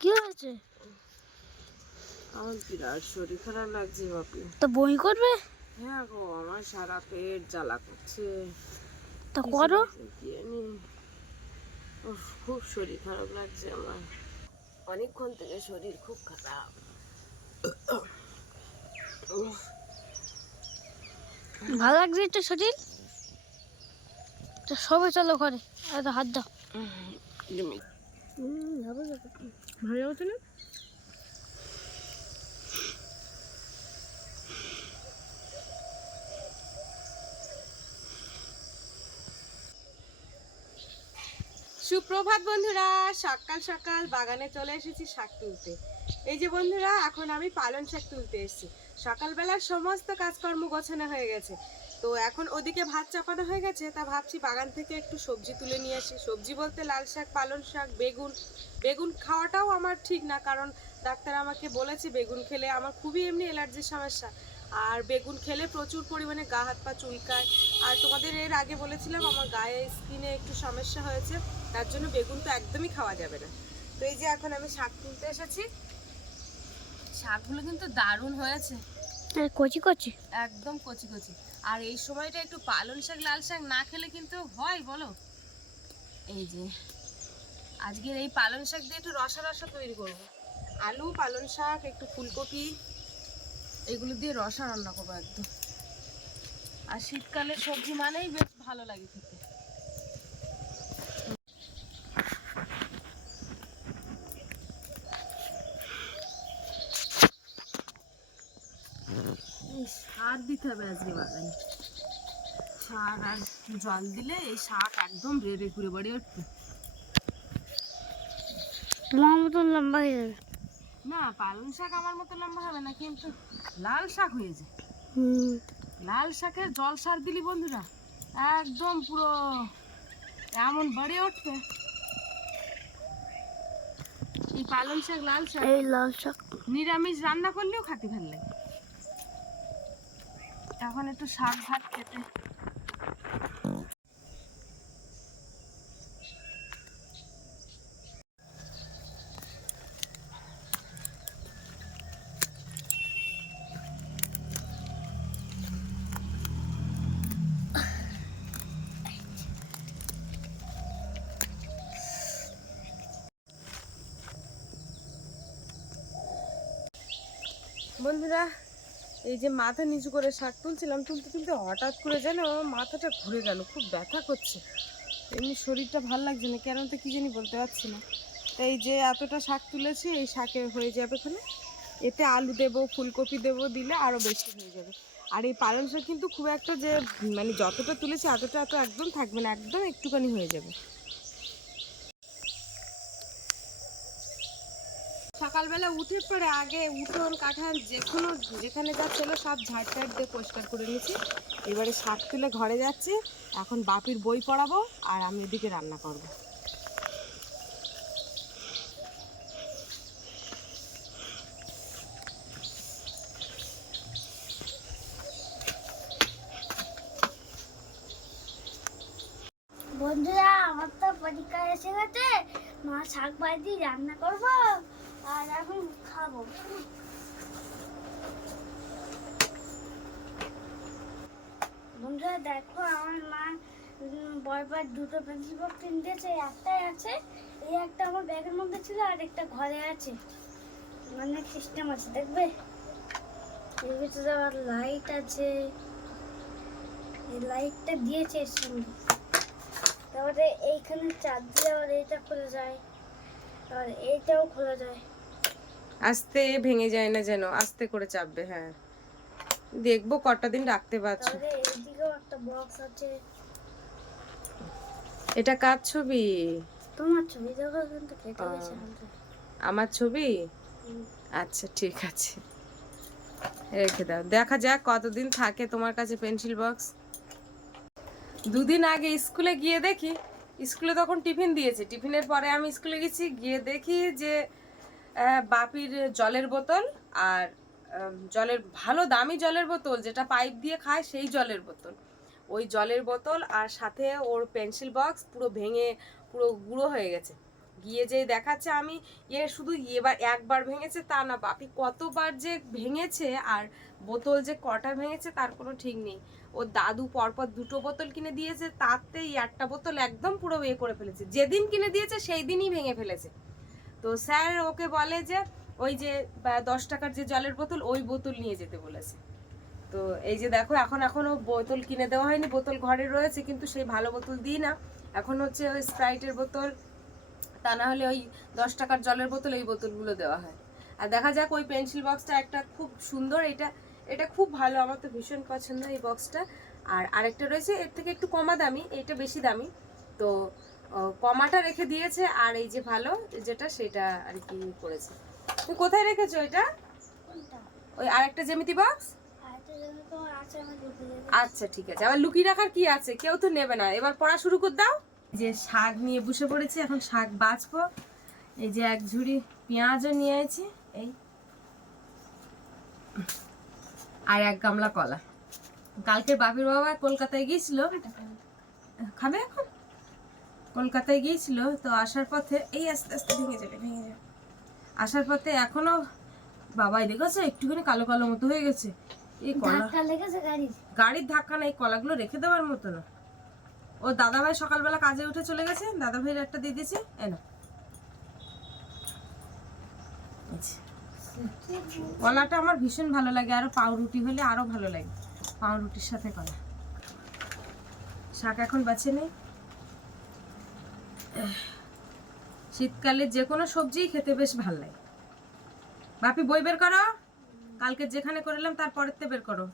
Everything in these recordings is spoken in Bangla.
কি হয়েছে? আমার বিরাট শরীর খারাপ লাগছে বাপি। তো বই করবে? হ্যাঁ গো, আমার সারা পেট জ্বালা করছে। তো করো। খুব শরীর খারাপ লাগছে আমার, অনেকক্ষণ থেকে শরীর খুব খারাপ। ভালো লাগছে একটু শরীর? তো সবাই চলো ঘরে, এত হাত দাও। ভালো লাগছে না? সুপ্রভাত বন্ধুরা, সকাল সকাল বাগানে চলে এসেছি শাক তুলতে। এই যে বন্ধুরা, এখন আমি পালং শাক তুলতে এসেছি। সকালবেলার সমস্ত কাজকর্ম গোছানো হয়ে গেছে, তো এখন ওদিকে ভাত চাপানো হয়ে গেছে। তা ভাবছি বাগান থেকে একটু সবজি তুলে নিয়ে আসি। সবজি বলতে লাল শাক, পালং শাক, বেগুন। বেগুন খাওয়াটাও আমার ঠিক না, কারণ ডাক্তার আমাকে বলেছে বেগুন খেলে আমার খুবই এমনি অ্যালার্জির সমস্যা, আর বেগুন খেলে প্রচুর পরিমাণে গা হাত পা চুলকায়। আর তোমাদের এর আগে বলেছিলাম আমার গায়ে স্কিনে একটু সমস্যা হয়েছে, তার জন্য বেগুন তো একদমই খাওয়া যাবে না। তো এই যে এখন আমি শাক তুলতে এসেছি। শাকগুলো কিন্তু দারুণ হয়েছে, কচি কচি, একদম কচি কচি। আর এই সময়টা একটু পালং শাক, লাল শাক না খেলে কিন্তু হয় বলো? এই যে আজকের এই পালং শাক দিয়ে একটু রসা রসা তৈরি করব। আলু, পালং শাক, একটু ফুলকপি, এগুলো দিয়ে রসা রান্না করবো একদম। আর শীতকালের সবজি মানেই বেশ ভালো লাগে খেতে। সার দিতে হবে আজকে বাগানে। সার আর জল দিলে এই শাক একদম রেড়ে ঘুরে বাড়ি উঠবে। তোমার মতন লম্বা হয়ে যাবে। না, পালং শাক আমার মতো লম্বা হবে না, কিন্তু লাল শাক হয়ে যায়। লাল শাকের জল সার দিলি বন্ধুরা একদম পুরো এমন বাড়ি উঠবে। এই পালং শাক, লাল শাক, এই লাল শাক নিরামিষ রান্না করলেও খাতে ভালো লাগে। এখন একটু শাক ভাত খেতে। বন্ধুরা, এই যে মাথা নিচু করে শাক তুলছিলাম, তুলতে তুলতে হঠাৎ করে যেন মাথাটা ঘুরে গেল, খুব ব্যথা করছে। এমনি শরীরটা ভাল লাগছে না, কেন তো কি জানি বলতে পারছি না। তাই এই যে এতটা শাক তুলেছি, এই শাকে হয়ে যাবে এখানে। এতে আলু দেবো, ফুলকপি দেবো, দিলে আরও বেশি হয়ে যাবে। আর এই পালং শাক কিন্তু খুব একটা যে মানে যতটা তুলেছি এতটা এত একদম থাকবে না, একদম একটুখানি হয়ে যাবে। সকালবেলা উঠে পরে আগে উঠোন কাঁঠাল যেখানে যা ছিল সব ঝাড় টাড় দিয়ে পরিষ্কার করে নিয়েছি। এবারে শাক তুলে ঘরে যাচ্ছি। এখন বাপির বই পড়াবো আর আমি এদিকে রান্না করব। বন্ধুরা, আমার তো পরীক্ষা এসে গেছে। মা শাক ভাজি রান্না করবো আর এখন খাবো। বন্ধুরা দেখো, আমার মা বরবার দুটো পেন্সিল বক্স কিনে দিয়েছে। একটাই আছে, এই একটা আমার ব্যাগের মধ্যে ছিল, আর একটা ঘরে আছে, মানে সিস্টেম আছে, দেখবে এর ভিতরে আবার লাইট আছে। এই লাইটটা দিয়েছে এর সঙ্গে। তারপরে এইখানে চার্জ দিলে আবার এইটা খোলা যায়, আর এইটাও খোলা যায়। আস্তে ভেঙে যায় না যেন, আস্তে করে চাপবে। হ্যাঁ, দেখবো কটা দিন রাখতে পারছো। তাহলে এইদিকেও একটা বক্স আছে। এটা কার ছবি? তোমার ছবি দেখো, কিন্তু কেটে গেছে। আমার ছবি? আচ্ছা ঠিক আছে, রেখে দাও, দেখা যাক কতদিন থাকে তোমার কাছে পেন্সিল বক্স। দুদিন আগে স্কুলে গিয়ে দেখি, স্কুলে তখন টিফিন দিয়েছে, টিফিনের পরে আমি স্কুলে গেছি, গিয়ে দেখি যে বাপির জলের বোতল আর জলের ভালো দামি জলের বোতল যেটা পাইপ দিয়ে খায় সেই জলের বোতল, ওই জলের বোতল আর সাথে ওর পেন্সিল বক্স পুরো ভেঙে পুরো গুঁড়ো হয়ে গেছে। গিয়ে যে দেখাচ্ছে আমি শুধু এবার একবার ভেঙেছে তা না, বাপি কতবার যে ভেঙেছে আর বোতল যে কটা ভেঙেছে তার কোনো ঠিক নেই। ও দাদু পরপর 2টো বোতল কিনে দিয়েছে, তাতেই একটা বোতল একদম পুরো করে ফেলেছে। যেদিন কিনে দিয়েছে সেই দিনই ভেঙে ফেলেছে। তো স্যার ওকে বলে যে ওই যে 10 টাকার যে জলের বোতল ওই বোতল নিয়ে যেতে বলেছে। তো এই যে দেখো এখনো বোতল কিনে দেওয়া হয়নি, বোতল ঘরে রয়েছে, কিন্তু সেই ভালো বোতল দিই না, এখন হচ্ছে ওই স্প্রাইটের বোতল, তা না হলে ওই 10 টাকার জলের বোতল, এই বোতলগুলো দেওয়া হয়। আর দেখা যাক ওই পেন্সিল বক্সটা একটা খুব সুন্দর, এটা খুব ভালো, আমার তো ভীষণ পছন্দ এই বক্সটা। আর আরেকটা রয়েছে এর থেকে একটু কমা দামি, এটা বেশি দামি, তো কমাটা রেখে দিয়েছে, আর এই যে ভালো যেটা সেটা আর কি করেছে। তুমি কোথায় রেখেছো এটা? ওই আরেকটা জ্যামিতি বক্স। আচ্ছা ঠিক আছে, আবার লুকিয়ে রাখার কি আছে, কেউ তো নেবে না। এবার পড়া শুরু করে দাও। যে শাক নিয়ে বসে পড়েছি, এখন শাক বাছবো। এই যে এক ঝুড়ি পেঁয়াজও নিয়ে এসেছি, এই আর এক গামলা কলা। কালকে বাপির বাবা কলকাতায় গিয়েছিল, খাবে এখন? কলকাতায় গিয়েছিল, তো আসার পথে এই আস্তে আস্তে ভেঙে যাবে। আসার পথে এখনো বাবাই দেখেছে একটুখানি কালো কালো মতো হয়ে গেছে। এই কলা গাড়ির ধাক্কা না, এই কলাগুলো রেখে দেওয়ার মতো না। ও দাদাভাই সকালবেলা কাজে উঠে চলে গেছে, দাদাভাইয়ের একটা দিয়ে দিয়েছি, এনো। কলাটা আমার ভীষণ ভালো লাগে, আরো পাউরুটি হলে আরো ভালো লাগে, পাউরুটির সাথে কলা। শাক এখন বাছে নেই। শীতকালে যে কোনো সবজিই খেতে বেশ ভালো লাগে। বাপি বই বের করো, কালকে যেখানে করলাম তার পরের তে বের করো।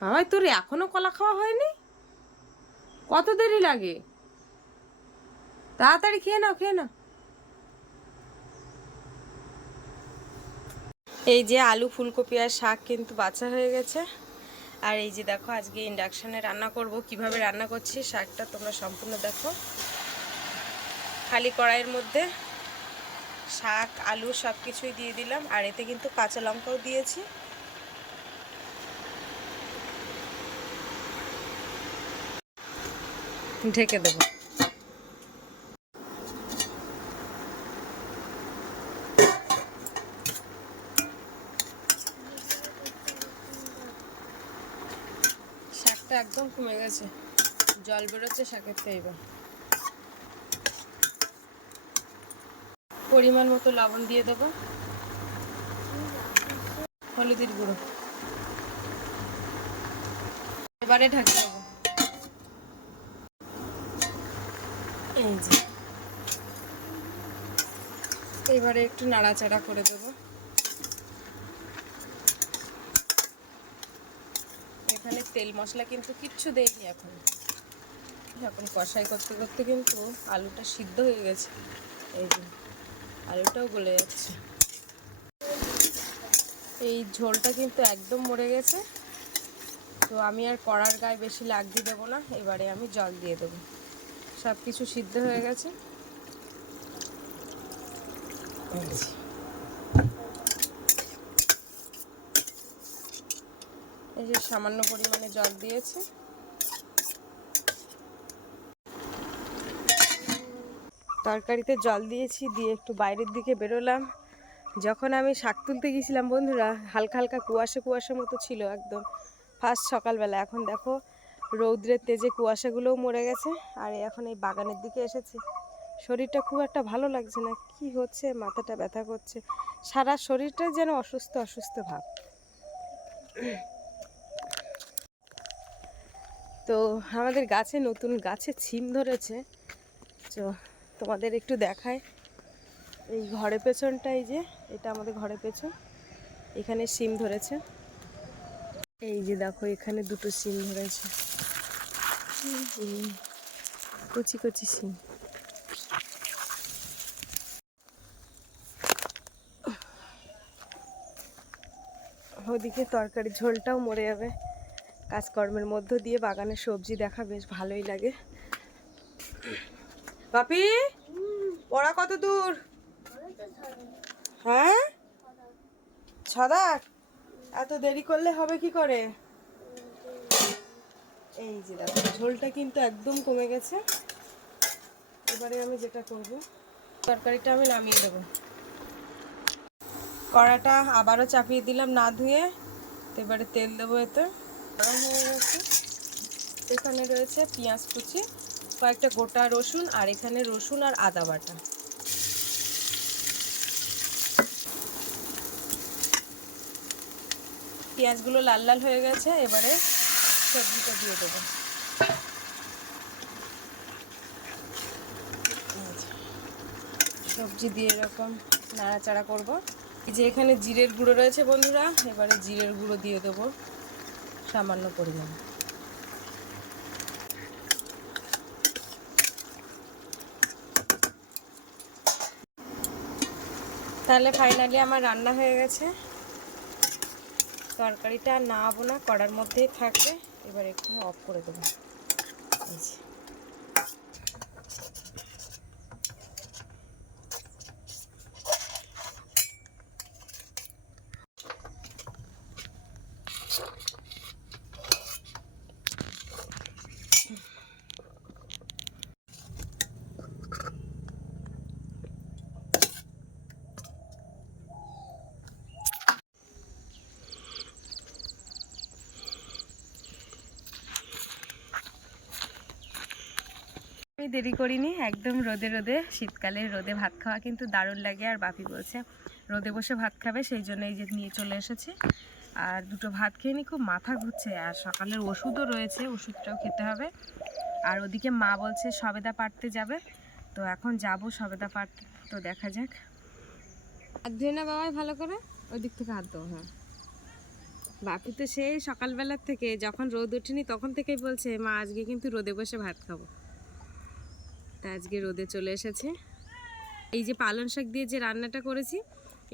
বাবাই তোর এখনো কলা খাওয়া হয়নি? কত দেরি লাগে? তাড়াতাড়ি খেয়ে নাও, খেয়ে নাও। এই যে আলু ফুলকপি আর শাক কিন্তু বাছা হয়ে গেছে। আর এই যে দেখো আজকে ইন্ডাকশানে রান্না করব, কিভাবে রান্না করছি শাকটা তোমরা সম্পূর্ণ দেখো। খালি কড়াইয়ের মধ্যে শাক আলু সব কিছুই দিয়ে দিলাম, আর এতে কিন্তু কাঁচা লঙ্কাও দিয়েছি। ঢেকে দেবো। শাকটা একদম কমে গেছে, জল বেরোচ্ছে শাকের থেকে। এবার পরিমাণ মতো লবণ দিয়ে দেবো, হলুদের গুঁড়ো, এবারে ঢাকা দেবো। এই যে এবারে একটু নাড়াচাড়া করে দেবো। এখানে তেল মশলা কিন্তু কিচ্ছু দেইনি এখন কষাই করতে করতে কিন্তু আলুটা সিদ্ধ হয়ে গেছে। এই যে আলুটাও গলে যাচ্ছে। এই ঝোলটা কিন্তু একদম মরে গেছে, তো আমি আর কড়ার গায়ে বেশি লাগতে দেবো না। এবারে আমি জল দিয়ে দেবো, সব কিছু সিদ্ধ হয়ে গেছে। এই যে সামান্য পরিমাণে জল দিয়েছে। তরকারিতে জল দিয়েছি, দিয়ে একটু বাইরের দিকে বেরোলাম। যখন আমি শাক তুলতে গেছিলাম বন্ধুরা, হালকা হালকা কুয়াশা মতো ছিল একদম ফার্স্ট সকালবেলা। এখন দেখো রৌদ্রের তেজে কুয়াশাগুলোও মরে গেছে। আর এখন এই বাগানের দিকে এসেছি, শরীরটা খুব একটা ভালো লাগছে না, কি হচ্ছে মাথাটা ব্যথা করছে, সারা শরীরটাই যেন অসুস্থ অসুস্থ ভাব। তো আমাদের গাছে নতুন গাছে ছিম ধরেছে, তো তোমাদের একটু দেখায়। এই ঘরের পেছনটা, এই যে এটা আমাদের ঘরের পেছন, এখানে সিম ধরেছে। এই যে দেখো এখানে দুটো সিম ধরেছে, কচি কচি সিম। ওদিকে তরকারি ঝোলটাও মরে যাবে। কাজকর্মের মধ্য দিয়ে বাগানের সবজি দেখা বেশ ভালোই লাগে। বাপি পড়া কত দূর? হ্যাঁ 6 দাগ। এত দেরি করলে হবে কি করে? এই যে দেখো ঝোলটা কিন্তু একদম কমে গেছে। এবারে আমি যেটা করব, তরকারিটা আমি নামিয়ে দেবো। কড়াটা আবারও চাপিয়ে দিলাম না ধুয়ে। এবারে তেল দেবো, এতে গরম হয়ে গেছে। এখানে রয়েছে পেঁয়াজ কুচি, কয়েকটা গোটা রসুন, আর এখানে রসুন আর আদা বাটা। পেঁয়াজগুলো লাল লাল হয়ে গেছে, এবারে সবজিটা দিয়ে দেবো। সবজি দিয়ে এরকম নাড়াচাড়া করব। এই যে এখানে জিরের গুঁড়ো রয়েছে বন্ধুরা, এবারে জিরের গুঁড়ো দিয়ে দেবো সামান্য পরিমাণ। তাহলে ফাইনালি আমার রান্না হয়ে গেছে। তরকারিটা আর নামাবো না, কড়ার মধ্যেই থাকবে। এবার একটু অফ করে দেবো। আমি দেরি করিনি, একদম রোদে রোদে, শীতকালের রোদে ভাত খাওয়া কিন্তু দারুণ লাগে। আর বাপি বলছে রোদে বসে ভাত খাবে, সেই জন্য এই যে নিয়ে চলে এসেছি। আর দুটো ভাত খেয়ে নি, খুব মাথা ঘুরছে। আর সকালের ওষুধও রয়েছে, ওষুধটাও খেতে হবে। আর ওদিকে মা বলছে সবেদা পাড়তে যাবে, তো এখন যাব সবেদা পাড়তে। তো দেখা যাক। হাত ধুয়ে না বাবাই ভালো করে, ওই দিক থেকে হাত দেবো। হ্যাঁ, বাপি তো সেই সকালবেলার থেকে, যখন রোদ ওঠেনি তখন থেকেই বলছে মা আজকে কিন্তু রোদে বসে ভাত খাবো। তা আজকে রোদে চলে এসেছে। এই যে পালং শাক দিয়ে যে রান্নাটা করেছি,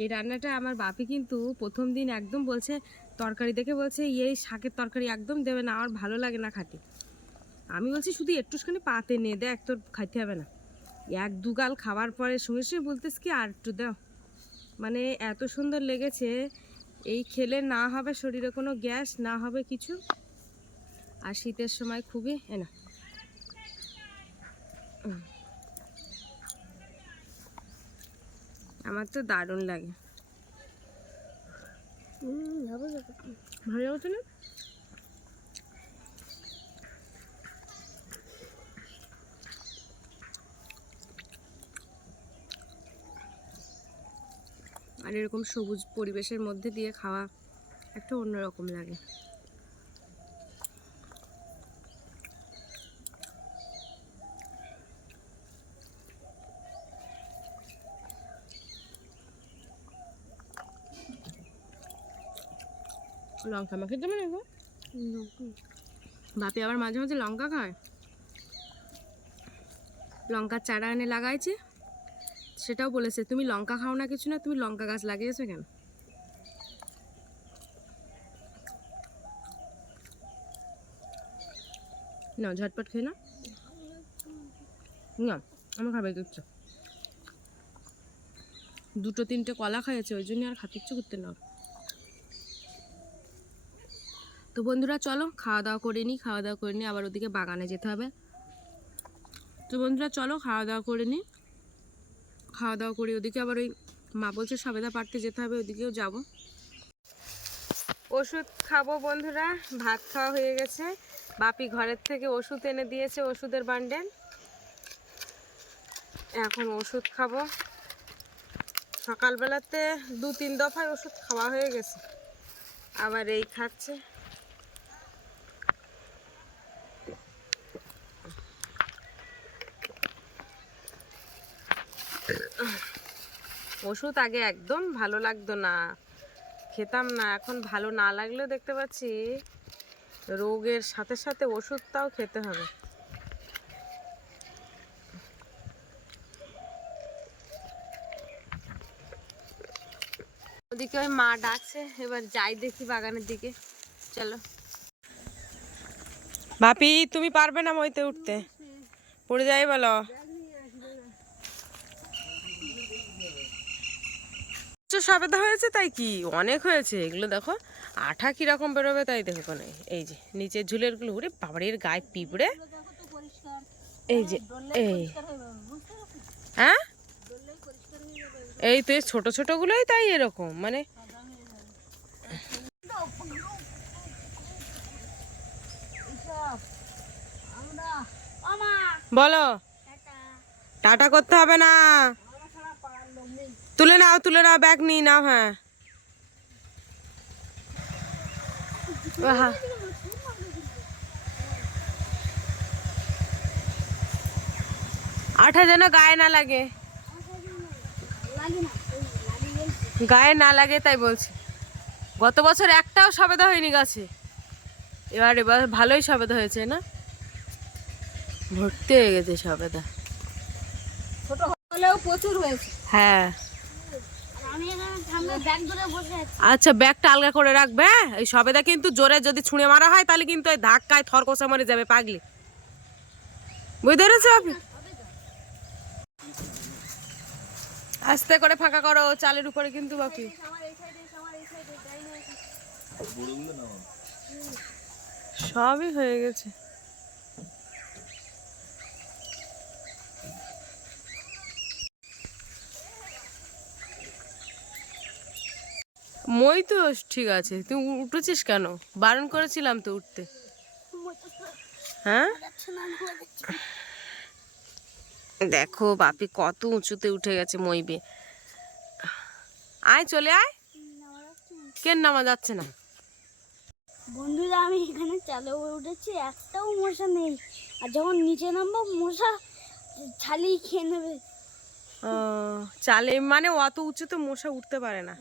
এই রান্নাটা আমার বাপি কিন্তু প্রথম দিন একদম বলছে, তরকারি দেখে বলছে এই শাকের তরকারি একদম দেবে না, আমার ভালো লাগে না খাটি। আমি বলছি শুধু একটুখানি পাতে নে, দেখ তোর খাইতে হবে না। এক দুগাল খাওয়ার পরে সঙ্গে সঙ্গে বলতেস কি আর একটু দাও। মানে এত সুন্দর লেগেছে। এই খেলে না হবে শরীরে কোনো গ্যাস, না হবে কিছু। আর শীতের সময় খুবই না, আমার তো দারুণ লাগে। ভালো লাগছে না? আর এরকম সবুজ পরিবেশের মধ্যে দিয়ে খাওয়া একটা অন্যরকম লাগে। লঙ্কা মাখে দেবে না গো? বাপি আবার মাঝে মাঝে লঙ্কা খায়। লঙ্কার চারা এনে লাগাইছে, সেটাও বলেছে তুমি লঙ্কা খাও না কিছু না, তুমি লঙ্কা গাছ লাগিয়েছো কেন? না ঝটপট খেয়ে না, না আমার খাবে ইচ্ছে। দুটো তিনটে কলা খাইয়েছে, ওই জন্য আর খাতে ইচ্ছে করতে না। তো বন্ধুরা চলো খাওয়া দাওয়া করে নিই, খাওয়া দাওয়া করে নিই, আবার ওদিকে বাগানে যেতে হবে। তো বন্ধুরা চলো খাওয়া দাওয়া করে নিই, খাওয়া দাওয়া করি। ওদিকে আবার ওই মা বলছে সবেদা পাড়তে যেতে হবে, ওদিকেও যাব। ওষুধ খাবো বন্ধুরা, ভাত খাওয়া হয়ে গেছে। বাপি ঘরের থেকে ওষুধ এনে দিয়েছে, ওষুধের বান্ডেল। এখন ওষুধ খাবো। সকালবেলাতে 2-3 দফায় ওষুধ খাওয়া হয়ে গেছে, আবার এই খাচ্ছে। ওষুধ আগে একদম ভালো লাগতো না, খেতাম না। এখন ভালো না লাগলেও দেখতে পাচ্ছি রোগের সাথে সাথে ওষুধটাও খেতে হবে। ওদিকে ওই মা ডাকছে, এবার যাই দেখি বাগানের দিকে। চলো। বাপি তুমি পারবে না মইতে উঠতে, পড়ে যাই বলো। সবেদা হয়েছে তাই কি অনেক হয়েছে এগুলো দেখো আঠা কিরকম বেরোবে তাই দেখো কোনে এই যে নিচের ঝুলের গুলো উড়ে বাবারের গায়ে পিঁপড়ে এই যে এই হ্যাঁ এই তো এই ছোট ছোট গুলোই তাই এরকম মানে বলো টাটা করতে হবে না তুলে নাও ব্যাগ নিয়ে নাও হ্যাঁ আঠা যেন গায়ে না লাগে গায়ে না লাগে তাই বলছি গত বছর একটাও সবেদা হয়নি গাছে এবার ভালোই সবেদা হয়েছে না ভর্তি হয়ে গেছে সবেদা ছোট হলেও প্রচুর হয়েছে হ্যাঁ আচ্ছা ব্যাগটা আলগা করে রাখবে হ্যাঁ এই সবেদা কিন্তু জোরে যদি ছুঁড়ে মারা হয় তাহলে কিন্তু ওই ধাক্কায় থরকসা মরে যাবে পাগলি বুঝতে পেরেছো আপনি আস্তে করে ফাঁকা করো চালের উপরে কিন্তু বাপি সবই হয়ে গেছে মই তো ঠিক আছে তুই উঠেছিস কেন বারণ করেছিলাম তো উঠতে হ্যাঁ দেখো বাপি কত উঁচুতে উঠে গেছে মইবে আয় চলে আয় কেন নামা যাচ্ছে না বন্ধুরা আমি এখানে চালে উঠেছি একটাও মশা নেই আর যখন নিচে নামবো মশা ছালিয়ে খেয়ে নেবে চালে মানে অত উঁচুতে মশা উঠতে পারে না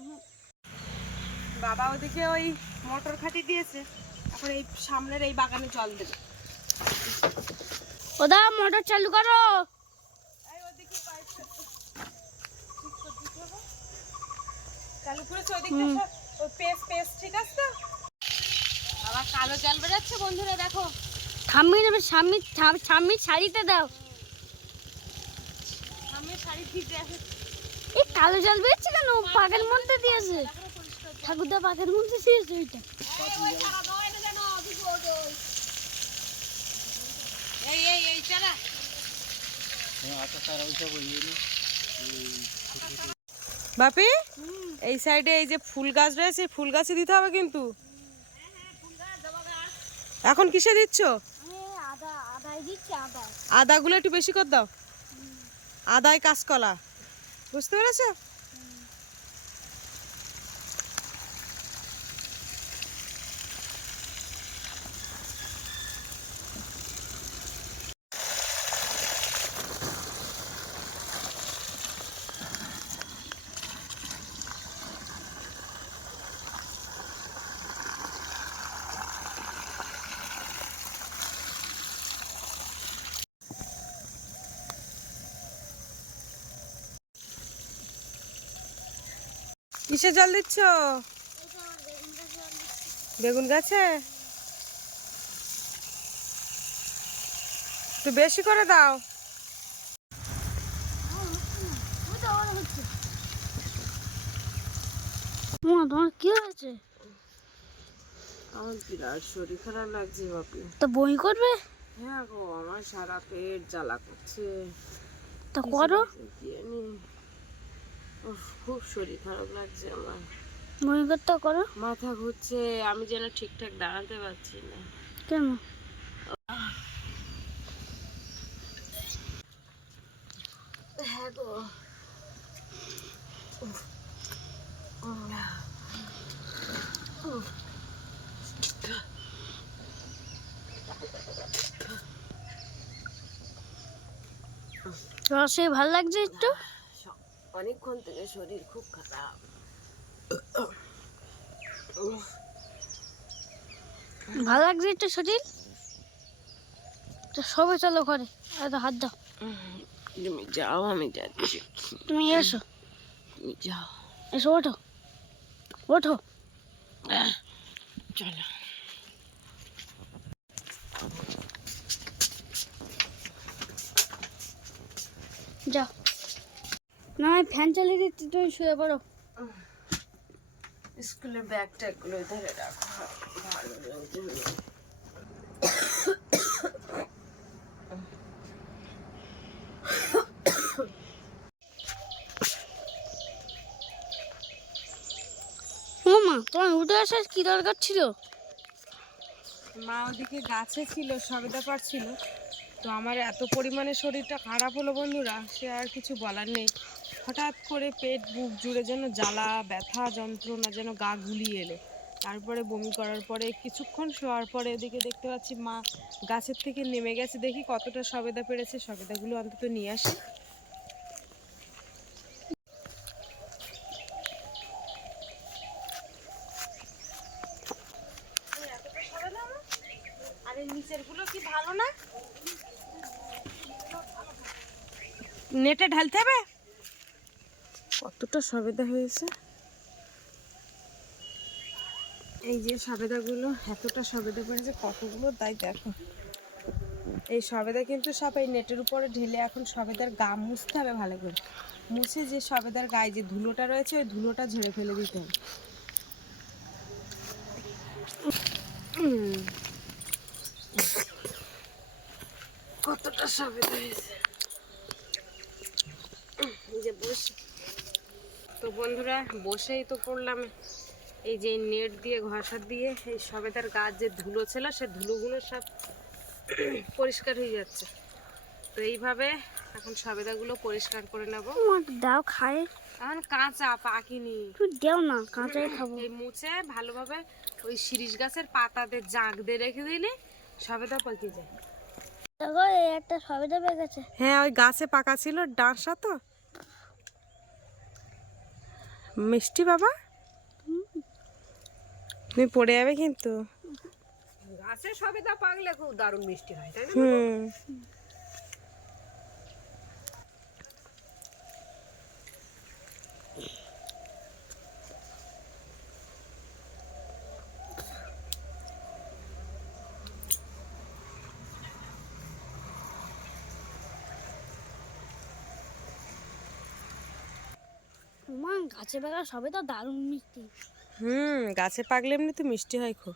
বাবা ওদিকে ওই মোটর খাটি দিয়েছে এখন এই সামনের এই বাগানে জল দেবে ওদা মোটর চালু করো চালু করেছে ওদিকটা সব পেস ঠিক আছে তো আবার কালো জল বেরোচ্ছে বন্ধুরা দেখো ঠাম্মি নেবে সামনে শাড়িতে দাও সামনে শাড়ি ভিজে আছে এই কালো জল বেরোচ্ছে কেন পাকের মধ্যে দিয়েছে ঠাকুরদা পাকের মধ্যে দিয়েছে ওইটা এই চারা বাপি এই সাইডে এই যে ফুল গাছ রয়েছে ফুল গাছে দিতে হবে কিন্তু এখন কিসে দিচ্ছ আদাগুলো একটু বেশি করে দাও আদায় কাঁচকলা বুঝতে পেরেছো কিসে জল দিচ্ছ বেগুন গাছে একটু বেশি করে দাও তোমার কি হয়েছে আমার বিরাট শরীর খারাপ লাগছে বাপি তো বই করবে হ্যাঁ গো আমার সারা পেট জ্বালা করছে তো করো খুব শরীর খারাপ লাগছে আমার বই করতে করো মাথা ঘুরছে আমি যেন ঠিকঠাক দাঁড়াতে পারছি না কেন হ্যাঁ গো রসে ভালো লাগছে একটু অনেকক্ষণ থেকে শরীর খুব খারাপ ভালো লাগছে একটু শরীর তো সবে চলো ঘরে এত হাত দাও তুমি যাও আমি যাচ্ছি তুমি এসো তুমি যাও এসো ওঠো ওঠো চলো যাও না ফ্যান চালিয়ে দিচ্ছি তুমি শুয়ে পড়ো স্কুলের ব্যাগ ট্যাগগুলো ধরে রাখা ভালো। ও মা, তোমার উঠে আসার কি দরকার ছিল? মা ওদিকে গাছে ছিল, সবেদা পাড়ছিল, তো আমার এত পরিমাণে শরীরটা খারাপ হলো বন্ধুরা, সে আর কিছু বলার নেই। হঠাৎ করে পেট বুক জুড়ে যেন জ্বালা ব্যথা যন্ত্রণা, যেন গা গুলিয়ে এলো। তারপরে বমি করার পরে কিছুক্ষণ শোয়ার পরে এদিকে দেখতে পাচ্ছি মা গাছের থেকে নেমে গেছে। দেখি কতটা সবেদা পেরেছে, সবেদাগুলো অন্তত নিয়ে আসি। আর এই নিচের গুলো কি ভালো না, নেটে ঢালতে হবে। কতটা সবেদা হয়েছে, এই যে সবেদাগুলো, এতটা সবেদা পড়েছে কতগুলো, তাই দেখো। এই সবেদা কিন্তু সব এই নেটের উপরে ঢেলে এখন সবেদার গা মুছতে হবে ভালো করে। মুছে যে সবেদার গায়ে যে ধুলোটা রয়েছে ওই ধুলোটা ঝেড়ে ফেলে দিতে হবে। কতটা সবেদা হয়েছে, এই যে বসে। তো বন্ধুরা বসেই তো পড়লাম, এই যে নেট দিয়ে ঘষা দিয়ে এই সবেদার গাছ যে ধুলো ছিল সে ধুলোগুলো সব পরিষ্কার হয়ে যাচ্ছে। তো এইভাবে এখন সবেদাগুলো পরিষ্কার করে নেব। দাও খায়, এখন কাঁচা পাকিনি, তুই দেও না, কাঁচাই খাবো। এই মুছে ভালোভাবে ওই শিরিষ গাছের পাতাদের জাঁক দিয়ে রেখে দিলে সবেদা পাকে যায়। দেখো এই একটা সবেদা পেয়ে গেছে। হ্যাঁ ওই গাছে পাকা ছিল, ডাঁশা তো মিষ্টি বাবা, তুমি পড়ে যাবে কিন্তু। গাছে সবেদা পাকলে খুব দারুণ মিষ্টি হয়, তাই না? হুম, মা গাছে পাকা সবেদা দারুণ মিষ্টি। গাছে পাকলে এমনি তো মিষ্টি হয় খুব।